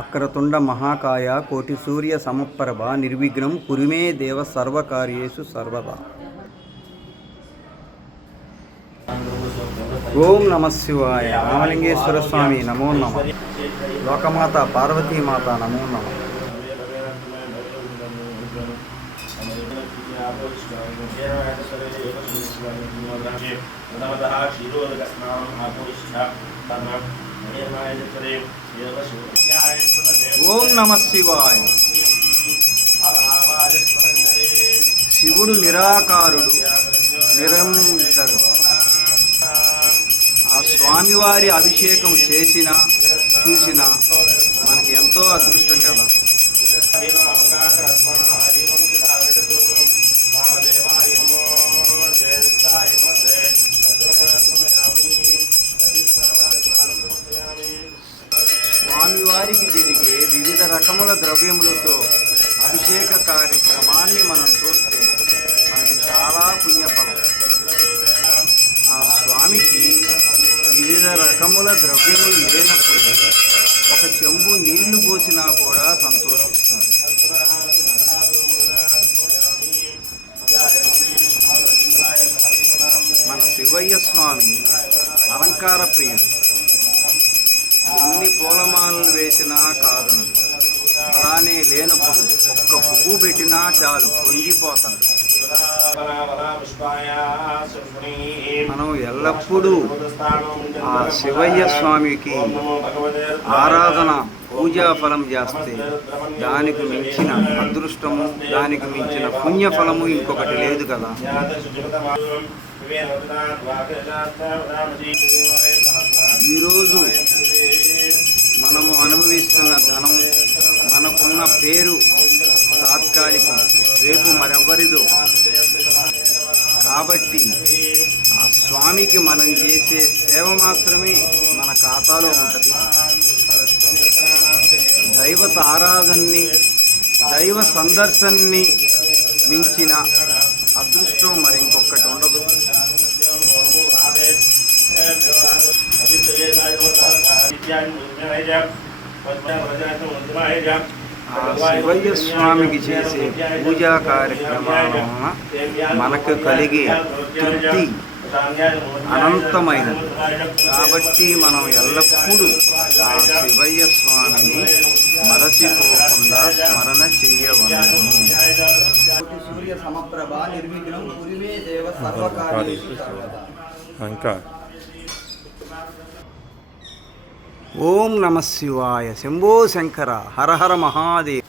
వక్రతుండ మహాకాయ కోటి సూర్య సమప్రభ నిర్విఘ్నం కురు మే దేవ సర్వకార్యేషు సర్వదా. ఓం నమ శివాయ. రామలింగేశ్వర స్వామి నమో నమ. లోకమాత పార్వతీమాత నమో నమ. ఓం నమ శివాయ. శివుడు నిరాకారుడు, నిరంతరుడు. ఆ స్వామివారి అభిషేకం చేసిన చూసిన మనకి ఎంతో అదృష్టం కదా. స్వామివారికి జరిగే వివిధ రకముల ద్రవ్యములతో అభిషేక కార్యక్రమాన్ని మనం చూస్తే మనకి చాలా పుణ్యఫలం. ఆ స్వామికి వివిధ రకముల ద్రవ్యములు లేనప్పుడు ఒక చెంబు నీళ్లు పోసినా కూడా సంతోషిస్తాడు. మన శివయ్య స్వామి అలంకార ప్రియుడు. ఎన్ని పూలమాలలు వేసినా కాదనడు. అలానే లేనప్పుడు ఒక్క పువ్వు పెట్టినా చాలు పొంగిపోతాడు. మనం ఎల్లప్పుడూ ఆ శివయ్య స్వామికి ఆరాధన పూజా ఫలం చేస్తే దానికి మించిన అదృష్టము, దానికి మించిన పుణ్యఫలము ఇంకొకటి లేదు కదా. ఈరోజు మనము అనుభవిస్తున్న ధనం, మనకున్న పేరు తాత్కాలికం, రేపు మరెవ్వరిదో. కాబట్టి ఆ స్వామికి మనం చేసే సేవ మాత్రమే మన ఖాతాలో ఉంటుంది. దైవత ఆరాధనని, దైవ సందర్శనని మించిన అదృష్టం మరి ఇంకొకటి ఉండదు. శివయ్య స్వామికి చేసే పూజా కార్యక్రమాల వలన మనకు కలిగే తృప్తి అనంతమైనది. కాబట్టి మనం ఎల్లప్పుడూ ఆ శివయ్య స్వామిని మరచిపోకుండా స్మరణ చేయవలెను. సూర్య సమప్రభ నిర్విఘ్నం కురు మే దేవ సర్వకార్యేషు సర్వదా. ఇంకా ఓం నమ శివాయ. శంభో శంకర, హర హర మహాదేవ్.